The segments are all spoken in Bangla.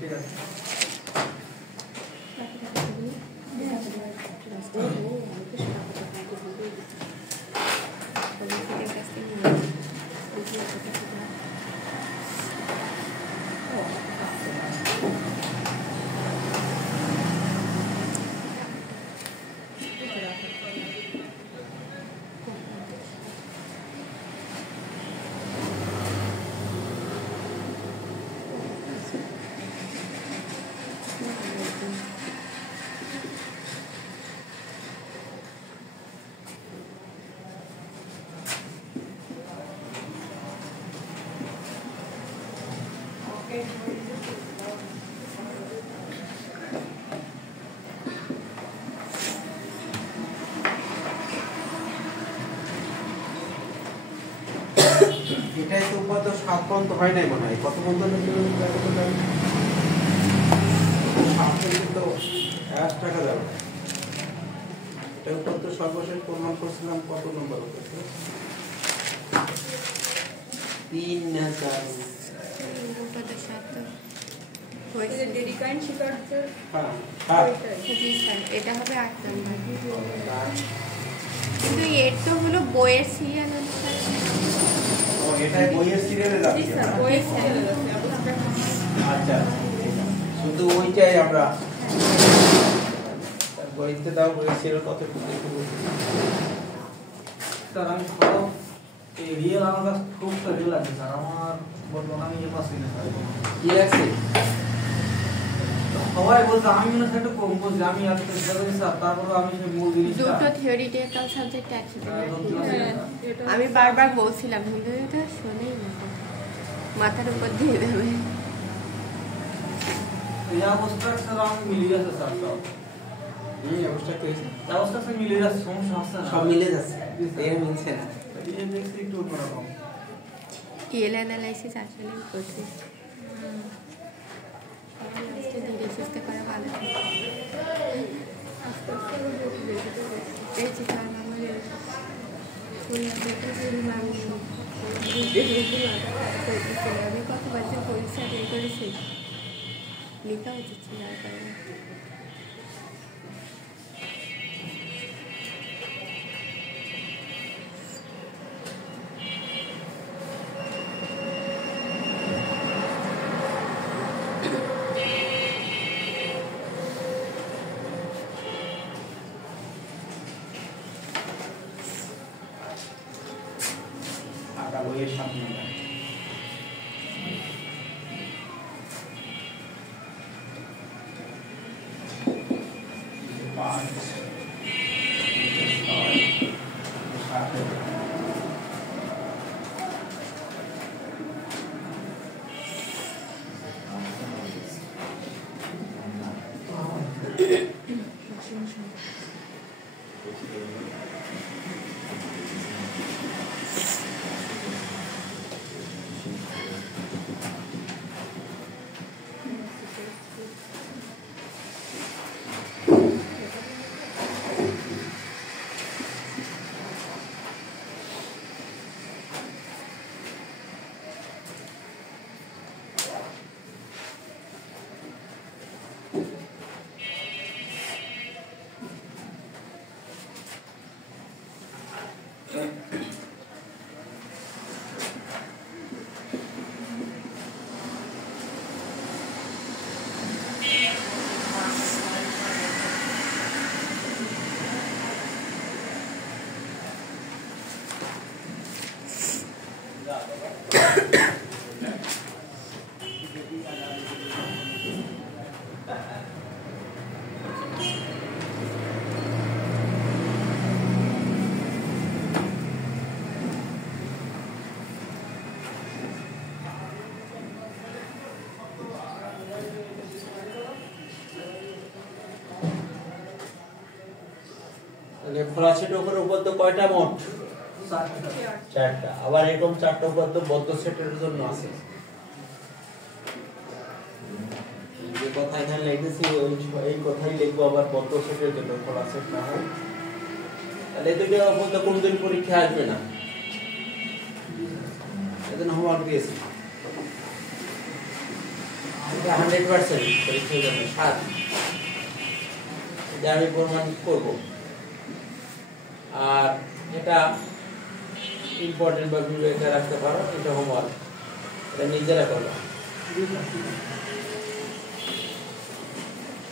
ঠিক আছে এটাই তো উপাদ্য 7 পর্যন্ত হয় নাই মনে হয় কত পর্যন্ত তো 1 টাকা যাবে এটা উপাদ্য সর্বশেষ প্রমাণ করছিলাম কত নম্বর হচ্ছে 3000 উপাদ্য 7 হয়েছে ডেডিকাইন শিকারতে হ্যাঁ এটা হবে 8 নম্বর কিন্তু এর তো হলো বইয়ের সিরিয়াল অনুসারে এটাই বইয়ের সিরিয়ালে যাচ্ছে স্যার বইয়ের সিরিয়ালে যাচ্ছে আচ্ছা শুধু ওইটাই আমরা বইতে দাও বইয়ের সিরিয়াল কত দেখতে বলছি স্যার আমি ভালো এই রিয়েল আমার কাছে খুব কাজে লাগে স্যার আমার বর্তমানে আমি পাচ্ছি না স্যার কি আছে সবাই বলছে আমি মনে হয় একটু কম বলছি আমি এত চেষ্টা করি স্যার তারপরে আমি সেই মূল জিনিসটা দুটো থিওরি টেকনিক্যাল সাবজেক্ট একসাথে আমি বারবার বলছিলাম কিন্তু এটা শুনেই না মাথার উপর দিয়ে দেবে এই অবস্থা স্যার আমি মিলে যাচ্ছে স্যার সব অবস্থা কি হয়েছে এই অবস্থা স্যার মিলে যাচ্ছে সমস্যা হচ্ছে না সব মিলে যাচ্ছে এর মিলছে না এই দেখছি একটু অন্যরকম টিএল অ্যানালাইসিস আসলে কঠিন ধীরে সুস্থে করা ভালো পেয়েছি তার আমাদের আমি কত বছর পরীক্ষা বের করেছি লিখা উচিত ছিল আর কারণে বইয়ের সামনে ফলাসেটের উপর উপপাদ্য কয়টা মোট? চারটা। আবার এরকম চারটা উপপাদ্য বদ্ধ সেটের জন্য আছে। যে কথা এখানে লিখেছি এই কথাই লিখবো আবার বদ্ধ সেটের জন্য ফলাসেট না হয়। তাহলে দুটো উপপাদ্য কোনদিন পরীক্ষা আসবে না। এজন্য হোমওয়ার্ক দিয়েছি। এটা 100% পরীক্ষার জন্য 7 এটা আমি প্রমাণ করব। আর এটা ইম্পর্টেন্ট বা বিবেকে রাখতে পারো, এটা হোমওয়ার্ক, এটা নিজেরা করবে।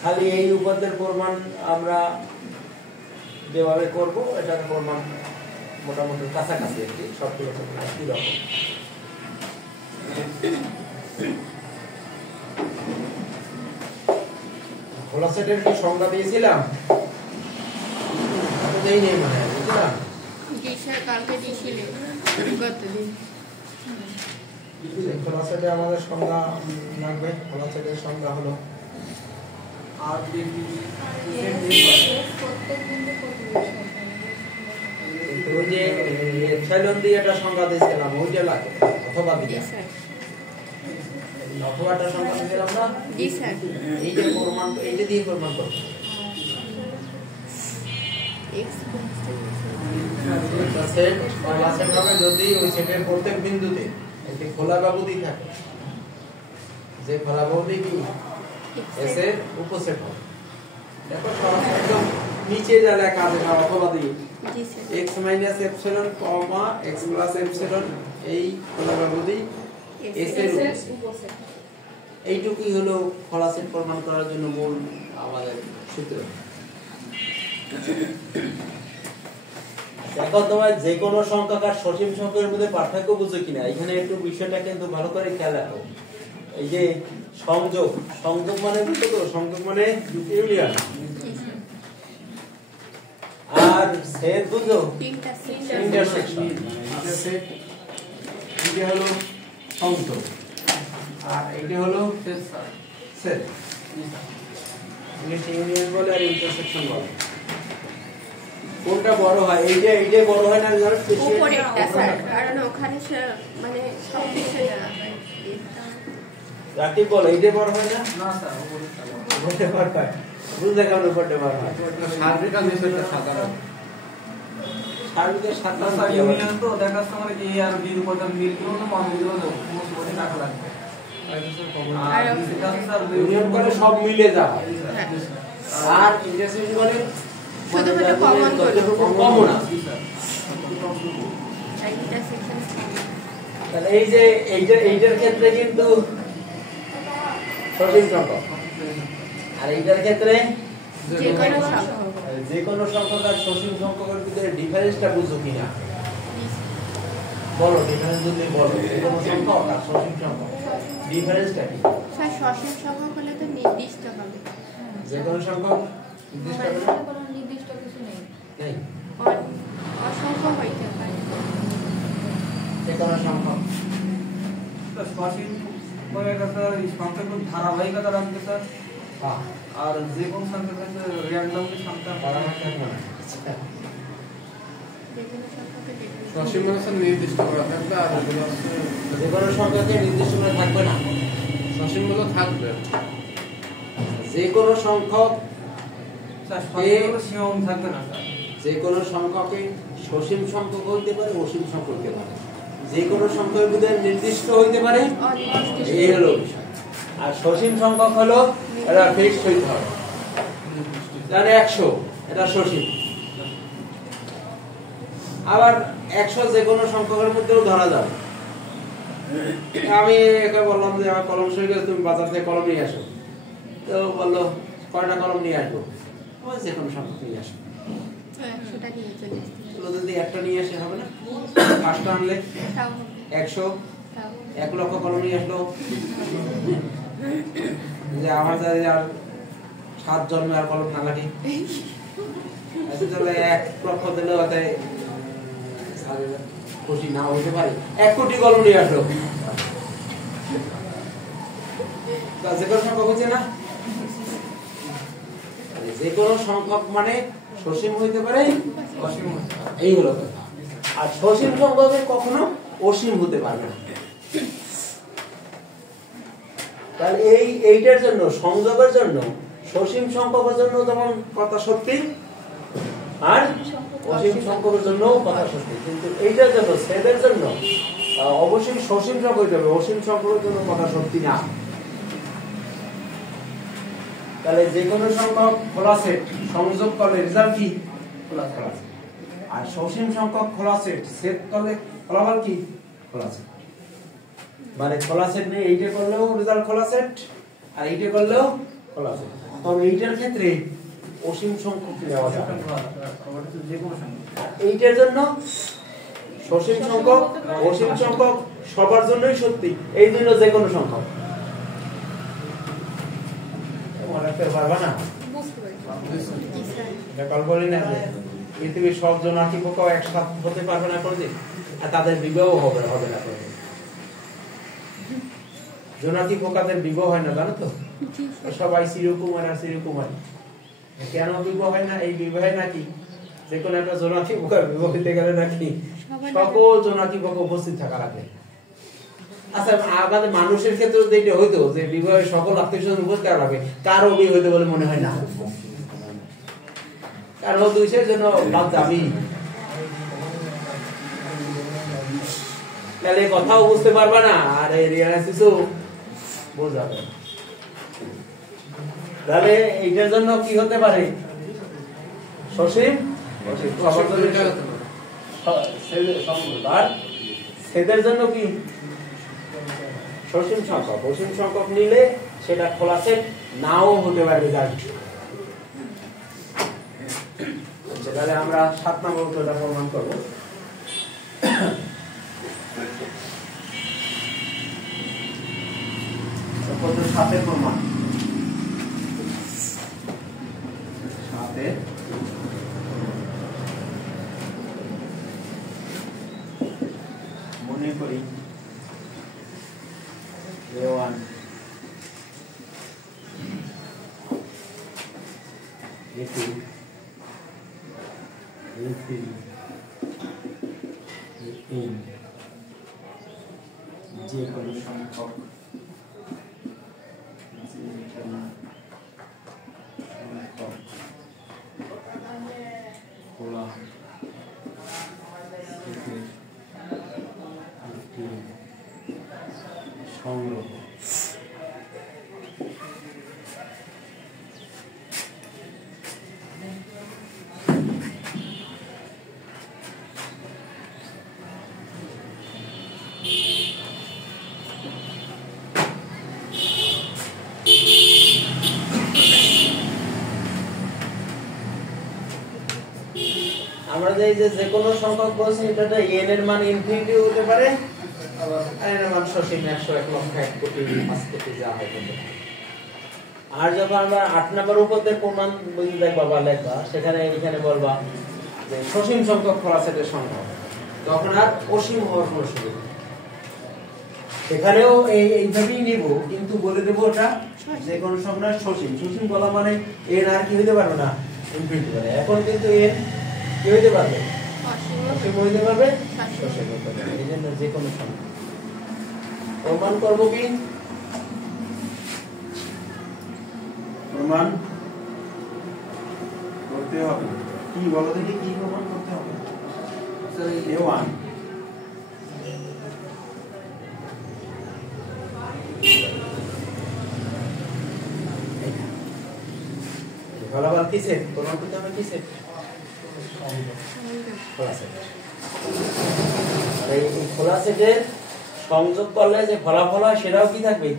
খালি এই উপাদ্যের প্রমাণ আমরা যেভাবে করব এটার প্রমাণ মোটামুটি কাছাকাছি একটি সবগুলো একই রকম। খোলা সেটের কি সংজ্ঞা দিয়েছিলাম? দেই নেই মানে বুঝলাম। জি স্যার, কালকে দিয়েছিলেন গতদিন। খোলা সেটে আমাদের সংজ্ঞা লাগবে। খোলা সেটের সংজ্ঞা হলো ওই যে এপসাইলন দিয়ে একটা সংজ্ঞা দিয়েছিলাম, ওইটা লাগে অথবা জি দিলাম, স্যার। অথবাটা সংজ্ঞা দিয়েছিলাম না। জি স্যার। এই যে প্রমাণ, এইটা দিয়ে প্রমাণ করব। সেট খোলা সেট হবে যদি ওই সেটের প্রত্যেক বিন্দুতে একটি খোলা ব্যবধি থাকে, যে খোলা ব্যবধি কি এস এর উপসেট হবে। দেখো সরাসরি একদম নিচে যা লেখা আছে না অথবা দিয়ে জি স্যার। x মাইনাস এপসিলন কমা x প্লাস এপসিলন, এই খোলা ব্যবধি এস এর উপসেট। এইটুকুই হলো খোলা সেট প্রমাণ করার জন্য মূল আমাদের সূত্র। দেখো তোমার যে কোনো সংখ্যাকার সসীম সংখ্যার মধ্যে পার্থক্য বুঝো কিনা, এখানে একটু বিষয়টা কিন্তু ভালো করে খেয়াল রাখো। এই যে সংযোগ, সংযোগ মানে বুঝছো তো, সংযোগ মানে ইউনিয়ন। আর সেট বুঝো ইন্টারসেকশন। সেট এটা হলো সংযোগ আর এটা হলো সেট। ইউনিয়ন বলে আর ইন্টারসেকশন বলে। কোনটা বড় হয়? এইটা বড় হয় না জানো? উপরেরটা স্যার, কারণ ওখানে মানে সব কিছু জানা হয়। রাকিব বল, এইটা বড় হয় না? না স্যার, উপরেরটা উপরটা বড় হয়। বুঝতে কেমন উপরটা বড় হয়? সার্বিক বিষয়টা সাধারণ। সার্বিকের সাথে স্যার ইউনিয়ন তো দেখাচ্ছে মানে কি আর বি এর উপাদান মিল করো না, মানগুলো সমস্ত বডি কাটা লাগবে। আর যেটা স্যার ইউনিয়ন করে সব মিলে যাওয়া, আর ইন্টারসেকশন করে শুধুমাত্র কমন করে। কমন আছে। তাহলে এই যে এইটার ক্ষেত্রে কিন্তু সসীম সংখ্যা, আর এইটার ক্ষেত্রে যে কোনো সংখ্যক আর সসীম সংখ্যকের ভিতরে ডিফারেন্সটা বুঝো কিনা বলো। ডিফারেন্স যদি বলো, যে কোনো সংখ্যক আর সসীম সংখ্যক ডিফারেন্সটা কি? স্যার সসীম সংখ্যক হলে তো নির্দিষ্ট হবে। যে কোনো সংখ্যক নির্দিষ্ট হবে না? কোনো নির্দিষ্ট কিছু নেই। নেই। অসংখ্য হইতে পারে। যে কোনো সংখ্যক সসীম বলে স্যার এই সংখ্যাগুলো ধারাবাহিকতা রাখবে স্যার। হ্যাঁ, আর যে কোন সংখ্যা থেকে র্যান্ডমলি সংখ্যা সসীম মানে নির্দিষ্ট করা থাকবে, আর যে কোনো সংখ্যাকে নির্দিষ্ট করে থাকবে না। সসীম গুলো থাকবে। যে কোনো সংখ্যক স্যার সসীমগুলো সীমাবদ্ধ থাকবে না স্যার। যে কোনো সংখ্যাকে সসীম সংখ্যক হইতে পারে, অসীম সংখ্যক হইতে পারে। যে কোনো সংখ্যার ভিতরে নির্দিষ্ট হইতে পারে, এই হলো বিষয়। আর সসীম সংখ্যক হলো এটা ফিক্সড হইতে হবে। তাহলে 100 এটা সসীম। আবার 100 যে কোনো সংখ্যকের মধ্যেও ধরা যাবে। আমি একে বললাম যে আমার কলম শেষ হয়ে, তুমি বাজার থেকে কলম নিয়ে আসো। তো বললো কয়টা কলম নিয়ে আসবো? যে কোনো সংখ্যক নিয়ে আসো। যদি একটা নিয়ে আসে হবে না? 5টা আনলে 100, 1 লক্ষ কলম নিয়ে আসলো। যে আমার যাদের আর 7 জন্মে আর কলম না লাগে, তাহলে 1 লক্ষ দিলে হতে খুশি না হইতে পারে। 1 কোটি কলম নিয়ে আসলো। যে কোনো সংখ্যক হচ্ছে না? যে কোনো সংখ্যক মানে সসীম হইতে পারে, অসীম হতে পারে। এই হলো কথা। আর সসীম সংখ্যকের কখনো অসীম হতে পারবে না। তাহলে এইটার জন্য, সংযোগের জন্য, সসীম সংখ্যকের জন্য যেমন কথা সত্যি, আর অসীম সংখ্যকের জন্য কথা সত্যি। কিন্তু এইটার জন্য, সেটের জন্য অবশ্যই সসীম সংখ্যক হইতে হবে, অসীম সংখ্যকের জন্য কথা সত্যি না। তাহলে যে কোনো সংখ্যক খোলা সেট সংযোগ করলে রেজাল্ট কি খোলা সেট, আর সসীম সংখ্যক খোলা সেট সেট করলে ফলাফল কি খোলা সেট। মানে খোলা সেট নেই, এইটা করলেও রেজাল্ট খোলা সেট আর এইটা করলেও খোলা সেট। তবে এইটার ক্ষেত্রে অসীম সংখ্যক নেওয়া যাবে, যে কোনো সংখ্যা এইটার জন্য সসীম সংখ্যক অসীম সংখ্যক সবার জন্যই সত্যি, এই জন্য যে কোনো সংখ্যক মনে রাখতে পারবা না। কল বলি না যে পৃথিবীর সব জনাকি পোকা একসাথে হতে পারবে না কোনদিন, আর তাদের বিবাহ হবে হবে না কোনদিন। জোনাকি পোকাদের বিবাহ হয় না জানো তো, সবাই চিরকুমার আর চিরকুমারী। কেন বিবাহ হয় না? এই বিবাহে নাকি যে কোনো একটা জোনাকি পোকার বিবাহ হতে গেলে নাকি সকল জোনাকি পোকা উপস্থিত থাকা লাগে। আচ্ছা আমাদের মানুষের ক্ষেত্রে তো এটা হইতো যে বিবাহের সকল আত্মীয় স্বজন উপস্থিত থাকা লাগে, কারো বিয়ে হইতে বলে মনে হয় না, কারণ দুইশের জন্য বাদ যাবি। তাহলে কথাও বুঝতে পারবা না আর এই রিয়ালাইসিসও বোঝাবে। তাহলে এইটার জন্য কি হতে পারে? সসীম আর সেদের জন্য কি সসীম সংখ্যক। অসীম সংখ্যক নিলে সেটা খোলা সেট নাও হতে পারে রেজাল্ট। তাহলে আমরা 7 নম্বর উত্তরটা প্রমাণ করব। সাতের প্রমাণ, সাতের মনে করি A1 A2 A3 A4 যে কোনো সংখ্যক খোলা সংগ্রহ আমরা যে কোনো সংখ্যক বলছি এটা n এর মান ইনফিনিটি হতে পারে, আবার n এর মান সসীম 100 1 লক্ষ 1 কোটি 5 কোটি যা হয় হতে পারে। আর যখন আমরা 8 নম্বর উপপাদ্যের প্রমাণ দেখবা বা লেখবা, সেখানে এখানে বলবা যে সসীম সংখ্যক খোলা সেটের সংখ্যা, তখন আর অসীম হওয়ার কোনো সুযোগ নেই। সেখানেও এইভাবেই নিব, কিন্তু বলে দেবো ওটা যে কোনো সংখ্যা সসীম। সসীম বলা মানে n আর কি হতে পারবে না ইনফিনিটি পারে। এখন কিন্তু n কি হইতে পারবে? অসীম হইতে পারবে, সসীম হইতে পারবে। এই জন্য যে কোনো সংখ্যা প্রমাণ করবো কি? প্রমাণ করতে হবে। কি বলো দেখি, কি প্রমাণ করতে হবে? A1 ফলাফল কি সেট? প্রমাণ করতে হবে কি সেট? খোলা সেট। এই খোলা সেটের সংযোগ করলে যে ফলাফল হয় সেটাও কি থাকবে?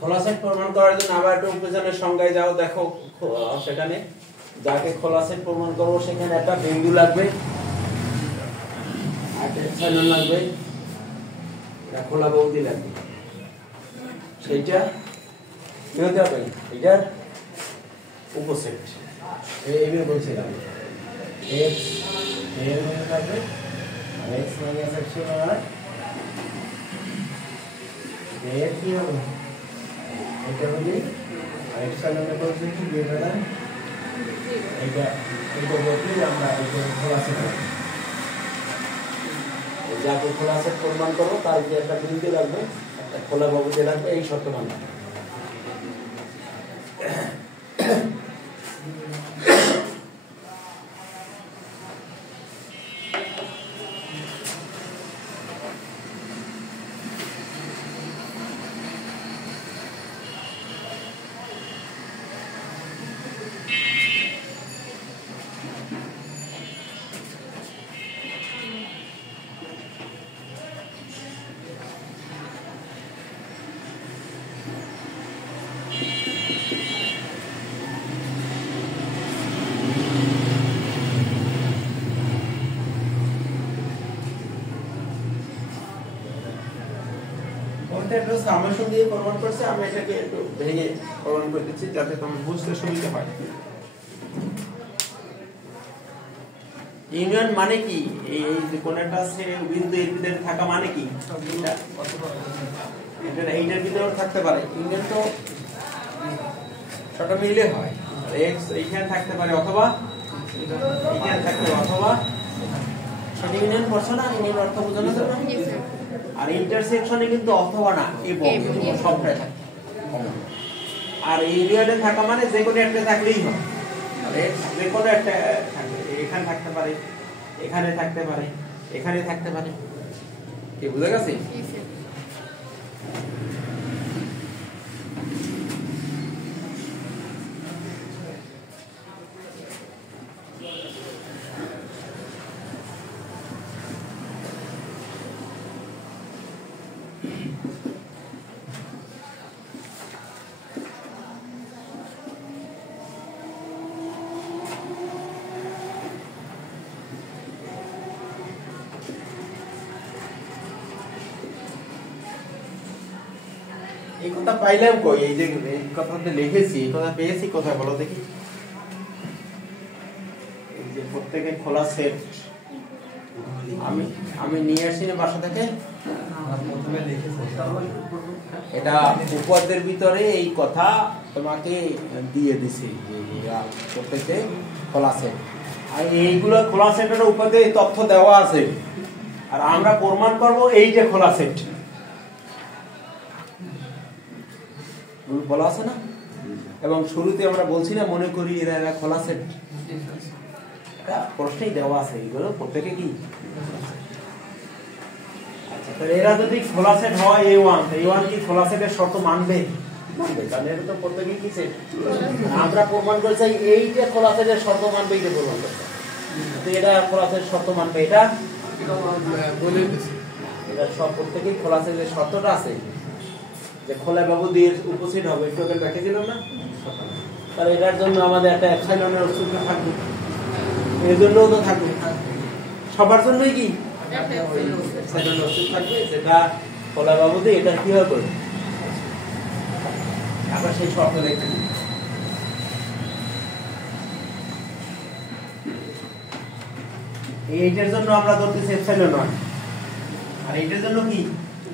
খোলা সেট প্রমাণ করার জন্য আবার একটু উপজনের সংজ্ঞায় যাও, দেখো সেখানে যাকে খোলা সেট প্রমাণ করবো সেখানে একটা বিন্দু লাগবে, একটা এপসাইলন লাগবে, একটা খোলা বৌদি লাগবে। সেইটা কি হতে হবে? এটার উপসেট এইভাবে বলছিলাম, x এর লাগবে আর x মাইনাস এপসাইলন আর এর কি হবে? এটা হলে এপসাইলনের বলতে কি দেবে না, এটা বলতে আমরা এটা খোলা সেট যাকে খোলা সেট প্রমাণ করবো তার যে একটা বিন্দু লাগবে, একটা খোলা বাবুতে লাগবে, এই শর্ত মানবে। সামেশন দিয়ে প্রমাণ করছে, আমি এটাকে একটু ভেঙে প্রমাণ করে দিচ্ছি যাতে তোমার বুঝতে সুবিধা হয়। ইউনিয়ন মানে কি? এই যে কোনটা আছে বিন্দু এর ভিতরে থাকা মানে কি? এটা এইটার ভিতরে থাকতে পারে। ইউনিয়ন তো ছোট মিলে হয়, x এইখানে থাকতে পারে অথবা এইখানে থাকতে পারে অথবা সেটা ইউনিয়ন করছে না, ইউনিয়ন অর্থ বোঝানো যাবে না। আর ইন্টারসেকশনে কিন্তু অথবা না এবং সবটাই থাকে। আর এই ইউনিয়নে থাকা মানে যে কোনো একটা থাকলেই হয়, যে কোনো একটা থাকবে, এখানে থাকতে পারে, এখানে থাকতে পারে, এখানে থাকতে পারে। কি বুঝা গেছে? এই কথা পাইলাম কই? এই যে কথাতে লিখেছি, এই কথা পেয়েছি কোথায় বলো দেখি? এই যে প্রত্যেকে খোলা সেট আমি নিয়ে আসি না বাসা থেকে, এটা উপপাদ্যের ভিতরে এই কথা তোমাকে দিয়ে দিছি যে প্রত্যেকে খোলা সেট। আর এইগুলো খোলা সেটের উপপাদ্যে তথ্য দেওয়া আছে, আর আমরা প্রমাণ করব এই যে খোলা সেট বলা আছে না। এবং শুরুতে আমরা বলছি না, মনে করি এরা খোলা সেট, প্রশ্নেই দেওয়া আছে এইগুলো প্রত্যেকে কি। আচ্ছা, তো এরা যদি খোলা সেট হয় A1 কি খোলা সেটের শর্ত মানবে? কারণ এরা তো প্রত্যেকে কি সেট। আমরা প্রমাণ করছি এই যে খোলা সেটের শর্ত মানবে, এইটা প্রমাণ করছি। তো এটা খোলা সেটের শর্ত মানবে, এটা বলে দিচ্ছি, এটা সব প্রত্যেকেই খোলা সেটের শর্তটা আছে যে খোলা বাবু দিয়ে উপস্থিত হবে, একটু আগে দেখেছিলাম না। তাহলে এটার জন্য আমাদের একটা এপসাইলনের অস্তিত্ব থাকবে, এর জন্যও তো থাকবে, সবার জন্যই কি এপসাইলনের অস্তিত্ব থাকবে, সেটা খোলা বাবু দিয়ে এটা কি হবে আবার সেই শর্ত দেখতে। এইটার জন্য আমরা ধরতেছি এপসাইলন 1, আর এইটার জন্য কি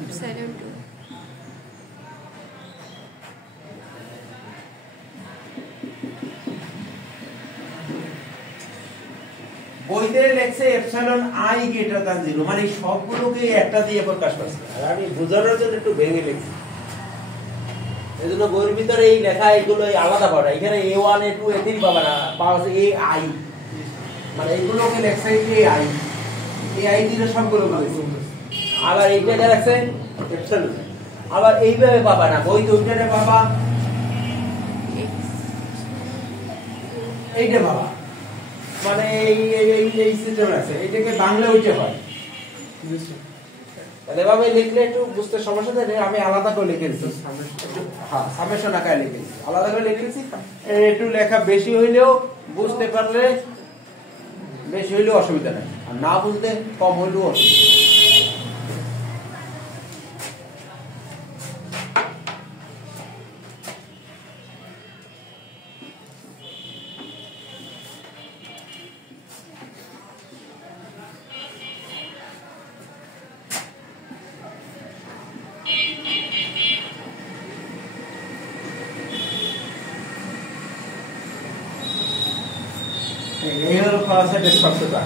এপসাইলন 2। বইতে লেখছে এপসাইলন I গ্রেটার দ্যান 0, মানে সবগুলোকে একটা দিয়ে প্রকাশ করছে। আর আমি বোঝানোর জন্য একটু ভেঙে লিখছি, এজন্য বইয়ের ভিতরে এই লেখা এগুলো আলাদা পাবে। এখানে A1 A2 A3 পাবে না, পাওয়া যাচ্ছে AI, মানে এগুলোকে লেখছে AI দিলে সবগুলো পাবে। আবার এইটা লেখছে এপসাইলন, আবার এইভাবে পাবা না, বই তো ওইটারে পাবা, এইটা পাবা, মানে এই সিস্টেম আছে। এটাকে বাংলা ওইটা হয়, তাহলে এভাবে লিখলে একটু বুঝতে সমস্যা দেয়, আমি আলাদা করে লিখেছি, হ্যাঁ সামেশন আকারে লিখেছি, আলাদা করে লিখেছি। একটু লেখা বেশি হইলেও বুঝতে পারলে বেশি হইলেও অসুবিধা নেই, আর না বুঝতে কম হইলেও অসুবিধা। এই হলো খোলাসেটের শর্তটা।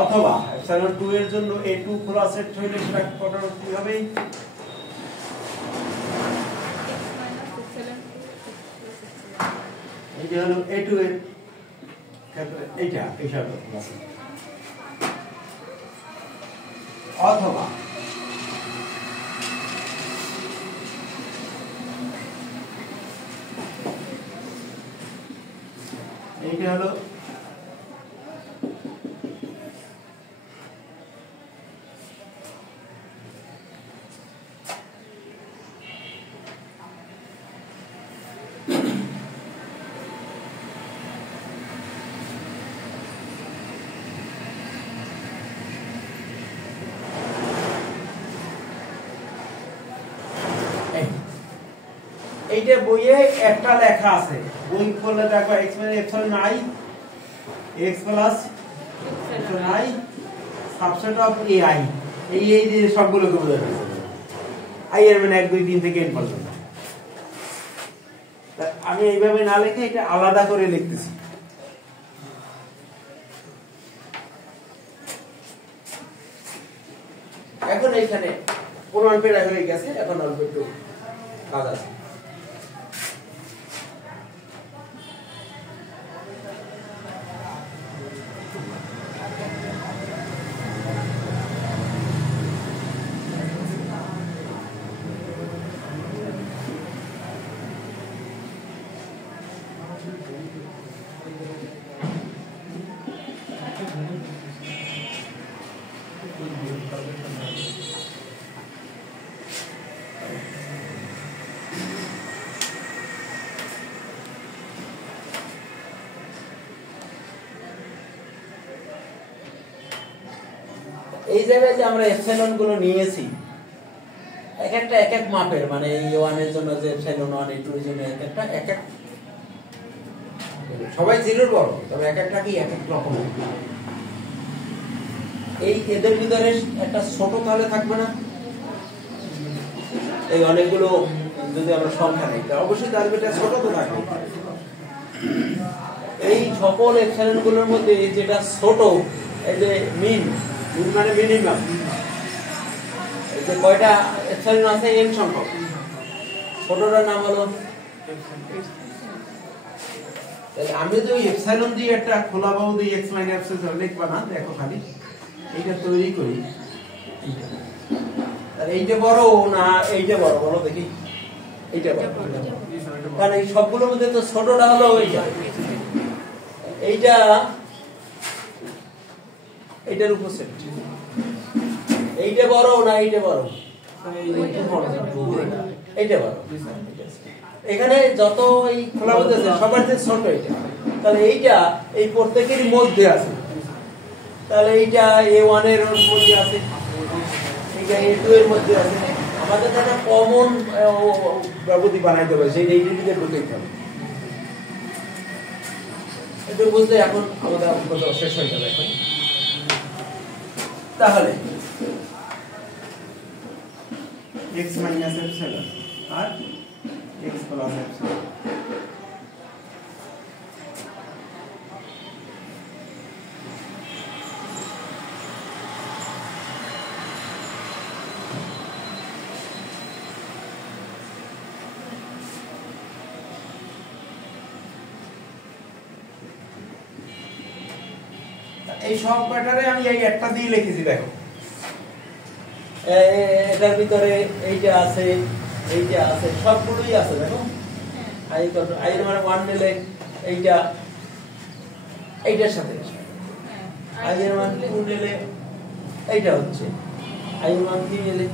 অথবা এপসাইলন 2 এর জন্য A2 খোলা সেট হইলে সেটা কত কি হবে? এই যে হলো A2 এর ক্ষেত্রে এইটা হলো খোলা সেট। অথবা এইটা হলো এইটা বইয়ে একটা লেখা আছে, বই করলে দেখো x মানে epsilon i x plus epsilon i subset of ai, এই যে সবগুলোকে বোঝানো হয়েছে i এর মানে 1 2 3 থেকে n পর্যন্ত। আমি এইভাবে না লিখে এটা আলাদা করে লিখতেছি। এখন এইখানে প্রমাণ পেরা হয়ে গেছে, এখন অল্প একটু কাজ আছে। এই জায়গায় যে আমরা এপসাইলন গুলো নিয়েছি এক একটা এক এক মাপের, মানে এই 1 এর জন্য যে এপসাইলন 1 এই 2 এর জন্য এক একটা এক এক, সবাই জিরোর বড়, তবে এক একটা কি এক এক রকম। এই এদের ভিতরে একটা ছোট তাহলে থাকবে না, এই অনেকগুলো যদি আমরা সংখ্যা নেই অবশ্যই তার ভিতরে ছোট তো থাকবে। এই সকল এপসাইলন গুলোর মধ্যে যেটা ছোট, এই যে মিন মানে মিনিমাম, এই যে কয়টা এপসাইলন আছে n সংখ্যক, ছোটটার নাম হলো। তাহলে আমি যদি এপসাইলন দিয়ে একটা খোলা বাহু দিয়ে x লাইন এপসাইলন লিখবা না, দেখো খালি এইটা তৈরি করি, এইটা তাহলে এইটা বড় না এইটা বড়, বলো দেখি এইটা বড়, কারণ এই সবগুলোর মধ্যে তো ছোটটা হলো এইটা, এইটা এইটার উপসেট, এইটা বড় না এইটা বড়, এইটা বড়। এখানে যত এই খোলা মধ্যে আছে সবার চেয়ে ছোট এইটা, তাহলে এইটা এই প্রত্যেকেরই মধ্যে আছে, তাহলে এইটা A1 এর মধ্যে আছে, এইটা A2 এর মধ্যে আছে। আমাদের একটা কমন ব্যবধি বানাইতে হবে, সেই এইটার দিকে ঢুকাইতে হবে। এটা বুঝলে এখন আমাদের অঙ্কটা শেষ হয়ে যাবে। এখন তাহলে x মাইনাস এপসাইলন আর x প্লাস এপসাইলন, এই সব ব্যাটারে আমি এই একটা দিয়ে লিখেছি। দেখো এটার ভিতরে এইটা আছে, এইটা আছে, সবগুলোই আছে। দেখো i মানে 1 নিলে এইটা এইটার সাথে i এর মান 2 নিলে এইটা হচ্ছে i এর মান 3 নিলে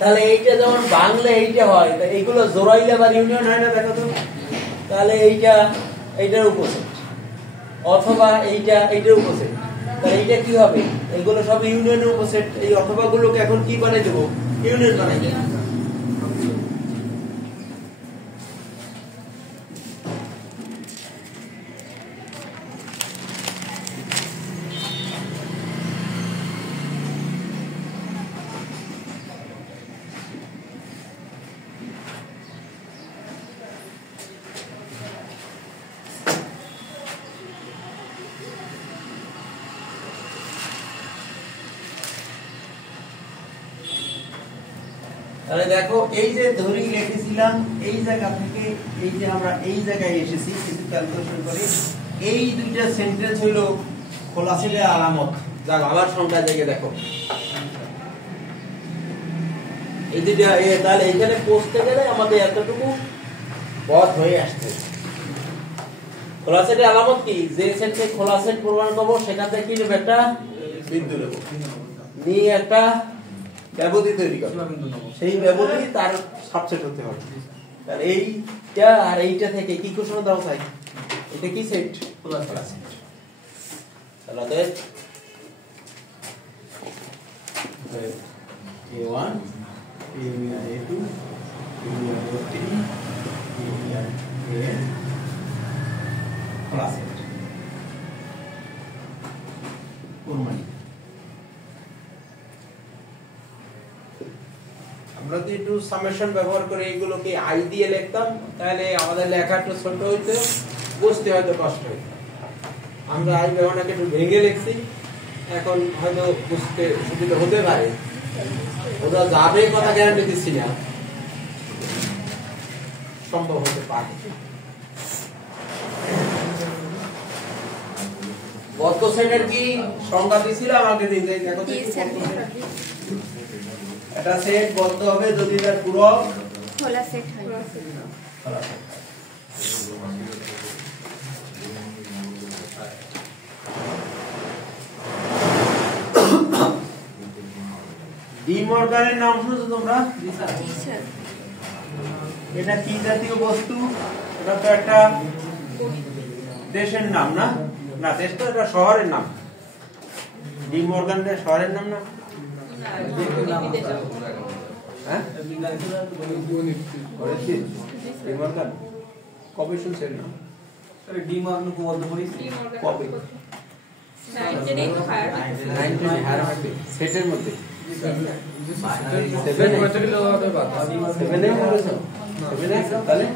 তাহলে এইটা যেমন বাংলা এইটা হয় তা এইগুলো জোড়াইলে আবার ইউনিয়ন হয় না দেখো তো তাহলে এইটার উপসেট অথবা এইটার উপসেট তাহলে এইটা কি হবে এগুলো সব ইউনিয়নের উপসেট এই অথবা গুলোকে এখন কি বানাই দেব ইউনিয়ন বানাই দেব তাহলে দেখো এই যে ধরি লিখেছিলাম এই জায়গা থেকে এই যে আমরা এই জায়গায় এসেছি কিছু ক্যালকুলেশন করে এই দুইটা সেন্টেন্স হলো খোলা সেটের আলামত যা আবার সংখ্যা জায়গায় দেখো এই দুইটা তাহলে এখানে পৌঁছতে গেলে আমাদের এতটুকু পথ হয়ে আসছে খোলা সেটের আলামত কি যে সেটকে খোলা সেট প্রমাণ করব সেখান থেকে কি নেব একটা বিন্দু নেব নিয়ে একটা ব্যবধি তৈরি করব সেই ব্যবধি তার সাবসেট হতে হবে তাহলে এইটা আর এইটা থেকে কি ঘোষণা দাও চাই এটা কি সেট খোলা সেট তাহলে A1 A2 A3 A খোলা সেট প্রমাণিত আমরা যদি একটু সামেশন ব্যবহার করে এগুলোকে আই দিয়ে লিখতাম তাহলে আমাদের লেখা একটু ছোট হইতো বুঝতে হয়তো কষ্ট হইতো আমরা আই ব্যবহারটাকে একটু ভেঙে লিখছি এখন হয়তো বুঝতে সুবিধা হতে পারে ওটা যাবে কথা গ্যারান্টি দিচ্ছি না সম্ভব হতে পারে বদ্ধ সেটের কি সংজ্ঞা দিয়েছিলাম আগে দিন দেখো তো এটা সেট বদ্ধ হবে যদি তার পুরো খোলা সেট হয় ডি মর্গানের নাম শুনেছো তোমরা জি স্যার এটা কি জাতীয় বস্তু এটা তো একটা দেশের নাম না না দেশ তো এটা শহরের নাম ডি মর্গানের শহরের নাম না হ্যাঁ কবে শুনছেন না ডি মর্গান উপবদ্ধ করেছি কবে সেটের মধ্যে সেভেন তাহলে